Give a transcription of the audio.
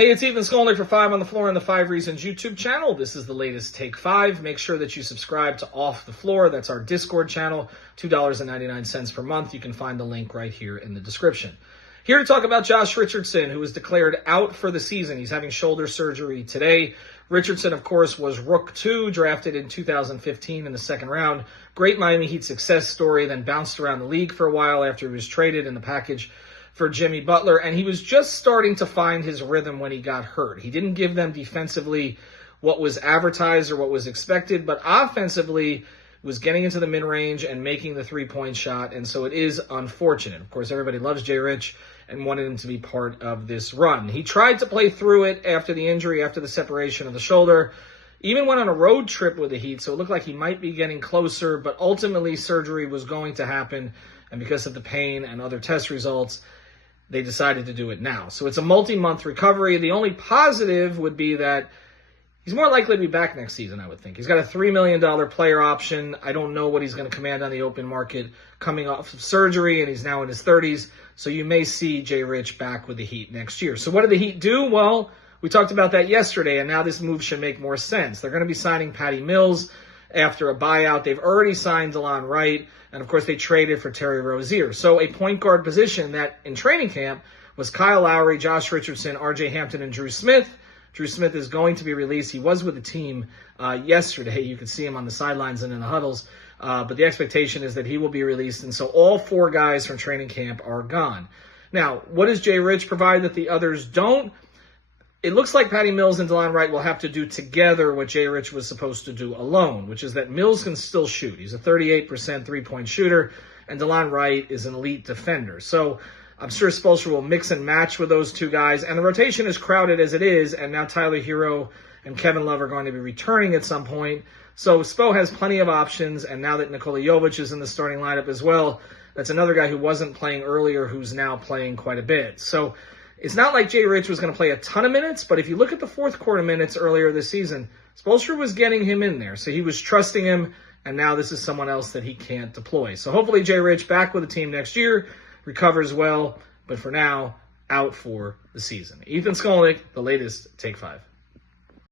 Hey, it's Ethan Skolnick for 5 on the Floor on the 5 Reasons YouTube channel. This is the latest Take 5. Make sure that you subscribe to Off the Floor. That's our Discord channel, $2.99 per month. You can find the link right here in the description. Here to talk about Josh Richardson, who was declared out for the season. He's having shoulder surgery today. Richardson, of course, was Rook 2, drafted in 2015 in the second round. Great Miami Heat success story, then bounced around the league for a while after he was traded in the package for Jimmy Butler, and he was just starting to find his rhythm when he got hurt. He didn't give them defensively what was advertised or what was expected, but offensively was getting into the mid-range and making the three-point shot, and so it is unfortunate. Of course, everybody loves Jay Rich and wanted him to be part of this run. He tried to play through it after the injury, after the separation of the shoulder, even went on a road trip with the Heat, so it looked like he might be getting closer, but ultimately surgery was going to happen, and because of the pain and other test results, they decided to do it now. So it's a multi-month recovery. The only positive would be that he's more likely to be back next season, I would think. He's got a $3 million player option. I don't know what he's going to command on the open market coming off of surgery, and he's now in his 30s. So you may see Jay Rich back with the Heat next year. So what did the Heat do? Well, we talked about that yesterday, and now this move should make more sense. They're going to be signing Patty Mills after a buyout. They've already signed DeLon Wright, and of course they traded for Terry Rozier. So a point guard position that in training camp was Kyle Lowry, Josh Richardson, RJ Hampton, and Drew Smith. Drew Smith is going to be released. He was with the team yesterday. You could see him on the sidelines and in the huddles. But the expectation is that he will be released. And so all four guys from training camp are gone. Now, what does Jay Rich provide that the others don't? It looks like Patty Mills and DeLon Wright will have to do together what Jay Rich was supposed to do alone, which is that Mills can still shoot. He's a 38% three-point shooter, and DeLon Wright is an elite defender. So I'm sure Spoelstra will mix and match with those two guys, and the rotation is crowded as it is, and now Tyler Hero and Kevin Love are going to be returning at some point. So Spo has plenty of options, and now that Nikola Jovic is in the starting lineup as well, that's another guy who wasn't playing earlier who's now playing quite a bit. So it's not like Jay Rich was going to play a ton of minutes, but if you look at the fourth quarter minutes earlier this season, Spoelstra was getting him in there. So he was trusting him, and now this is someone else that he can't deploy. So hopefully Jay Rich back with the team next year, recovers well, but for now, out for the season. Ethan Skolnick, the latest Take 5.